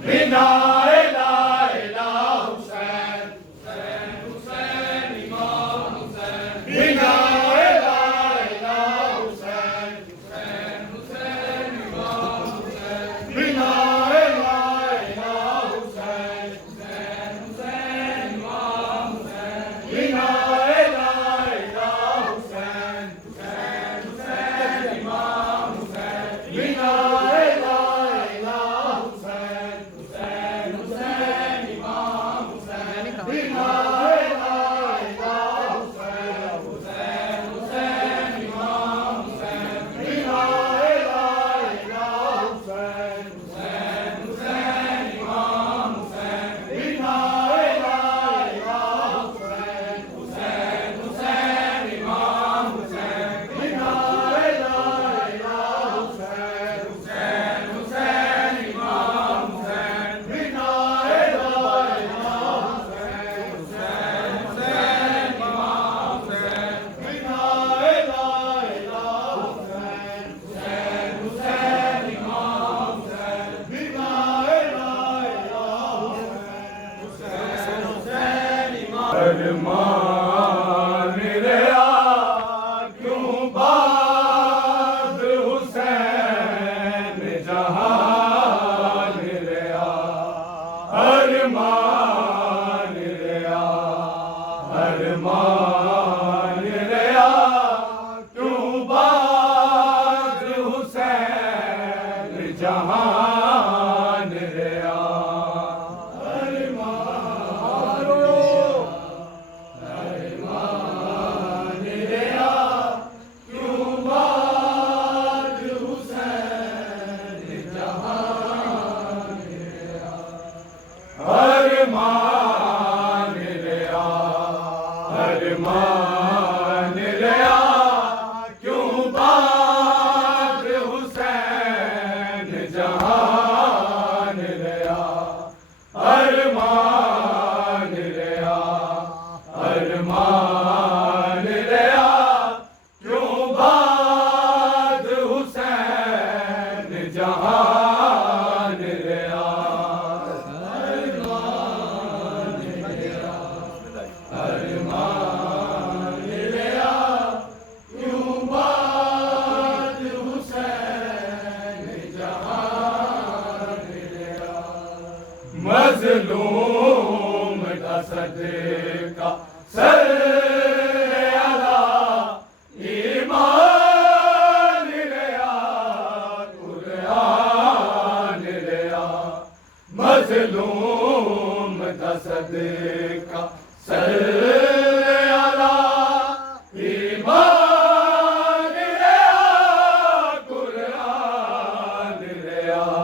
बिना इला हुसैन, हुसैन हुसैन इमाम हुसैन, बिना इला हुसैन, हुसैन हुसैन इमाम हुसैन, बिना इला हुसैन, हुसैन हुसैन इमाम हुसैन, बिना इला हुसैन, हुसैन हुसैन इमाम हुसैन, बिना अरमान रहा क्यों बाद हुसैन जहान रहा, अरमान रहा, अरमान रहा क्यों बाद हुसैन जहान रहा, अरमान रहा, अरमान रहा क्यों बाद हुसैन जहान रहा, अरमान रहा, अरमान रहा क्यों बाद हुसैन जहान रहा, मज़लूम का सदका सर अला ईमान रहा, कुरान रहा, मज़लूम का सदका सर अला ईमान रहा, कुरान रहा,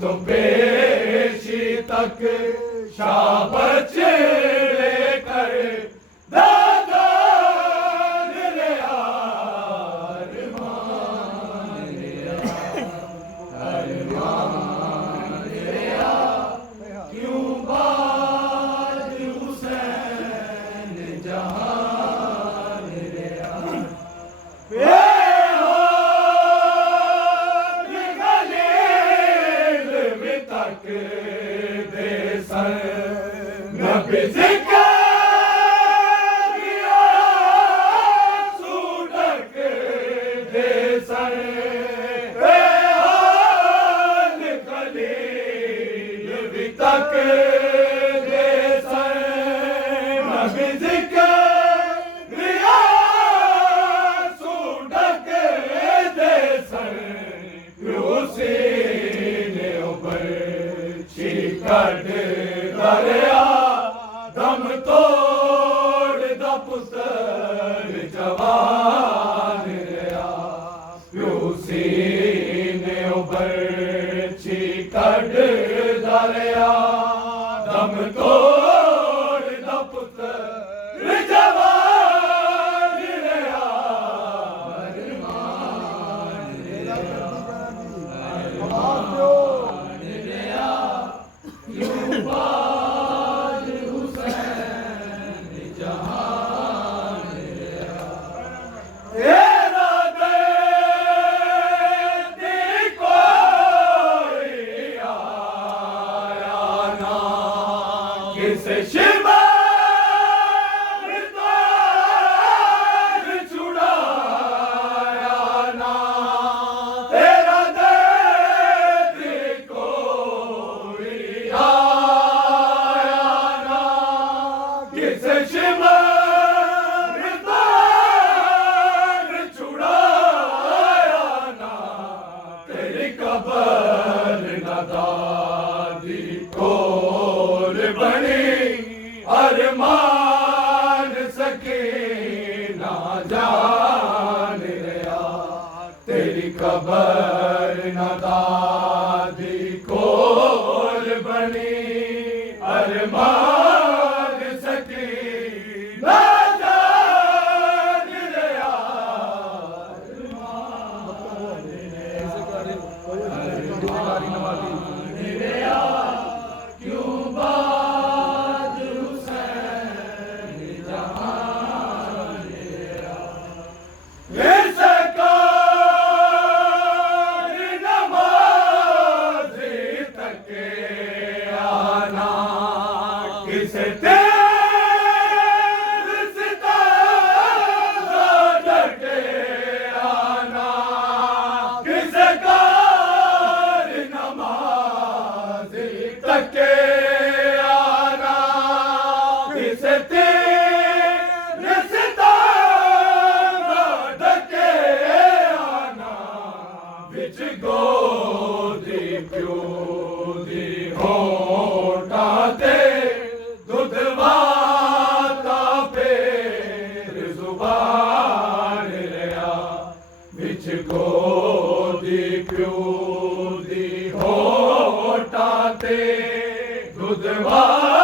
तो पेशी तक शाबच लेकर दादा रे अरमान रे क्यों बाद हुसैन जहान रे तक दे सर नबी जिक्र सूडक दे सर हाल खलील भी तक दे सर नबी जिक्र सूडक दे सर कट दरिया दम तोड़ द पुत्र जवान रहा ने उबर छी कट दरिया दम तोड़ द पुत्र जवान रहा किसे शिवा छुड़ाया ना तेरा दर्द कोई आया ना किसे शिवा छुड़ाया ना तेरी कबर न दादी कोल बनी अरमान सके ना जान रहा तेरी कबर न दादी कोल बनी अरमान सके ना जान रहा क्यों बाद हुसैन जहान ये सरकार नमाज़ तक आना किसे तेरे सितारा ढके आना किसे कार नमाज़ तक आना किसे तेरे सितारा ढके आना बिच गोदी प्यो दी होठा ते दुध वाता फेर जुबान रहा बिच गोदी प्यो दी होठा ते दुध वाता